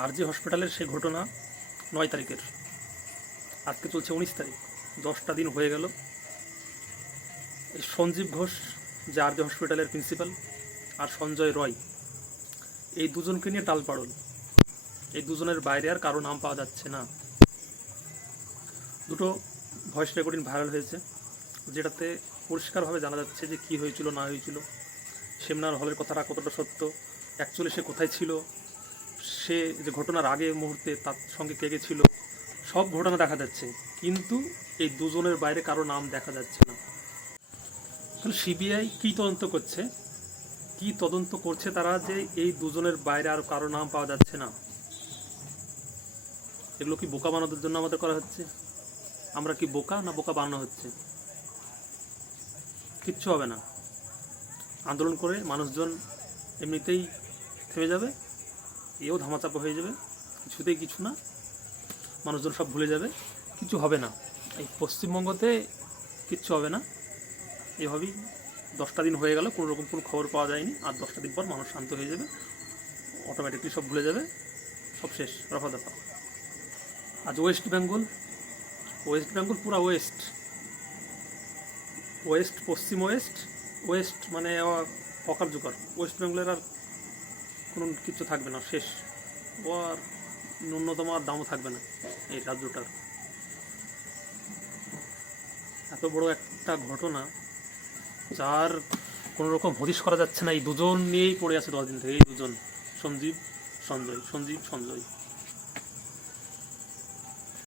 আর জি হসপিটালের সেই ঘটনা নয় তারিখের। আজকে চলছে উনিশ তারিখ, দশটা দিন হয়ে গেল। এই সঞ্জীব ঘোষ, যে আর জি হসপিটালের প্রিন্সিপাল, আর সঞ্জয় রয়, এই দুজনকে নিয়ে টালপাড়ল এই দুজনের বাইরে আর কারও নাম পাওয়া যাচ্ছে না। দুটো ভয়েস রেকর্ডিং ভাইরাল হয়েছে, যেটাতে পরিষ্কারভাবে জানা যাচ্ছে যে কী হয়েছিল, না হয়েছিল। সেমিনার হলের কথাটা কতটা সত্য অ্যাকচুয়ালি সে কোথায় ছিল সে যে ঘটনার আগে মুহূর্তে তার সঙ্গে কে কে ছিল, সব ঘটনা দেখা যাচ্ছে। কিন্তু এই দুজনের বাইরে কারও নাম দেখা যাচ্ছে না। তাহলে সিবিআই কী তদন্ত করছে? কি তদন্ত করছে তারা যে এই দুজনের বাইরে আর কারও নাম পাওয়া যাচ্ছে না? এগুলো কি বোকা বানানোর জন্য আমাদের করা হচ্ছে? আমরা কি বোকা না বোকা বানানো হচ্ছে? কিচ্ছু হবে না। আন্দোলন করে মানুষজন এমনিতেই থেমে যাবে। এও ধামাচাপা হয়ে যাবে। কিছুতেই কিছু না। মানুষজন সব ভুলে যাবে। কিছু হবে না। এই পশ্চিমবঙ্গতে কিচ্ছু হবে না। এভাবেই দশটা দিন হয়ে গেল। কোনো রকম কোনো খবর পাওয়া যায়নি। আর দশটা দিন পর মানুষ শান্ত হয়ে যাবে। অটোমেটিকলি সব ভুলে যাবে। সব শেষ। রফা দফা আজ ওয়েস্ট বেঙ্গল ওয়েস্ট বেঙ্গল পুরা ওয়েস্ট ওয়েস্ট পশ্চিম ওয়েস্ট ওয়েস্ট মানে অকার জোকার। ওয়েস্ট বেঙ্গলের আর কোনো কিছু থাকবে না, শেষ। ও আর ন্যূনতম আর দামও থাকবে না এই রাজ্যটার। এত বড় একটা ঘটনা, যার কোনো রকম হদিশ করা যাচ্ছে না। এই দুজন নিয়েই পড়ে আছে দশ দিন থেকে, এই দুজন। সঞ্জীব, সঞ্জয় সঞ্জীব, সঞ্জয়।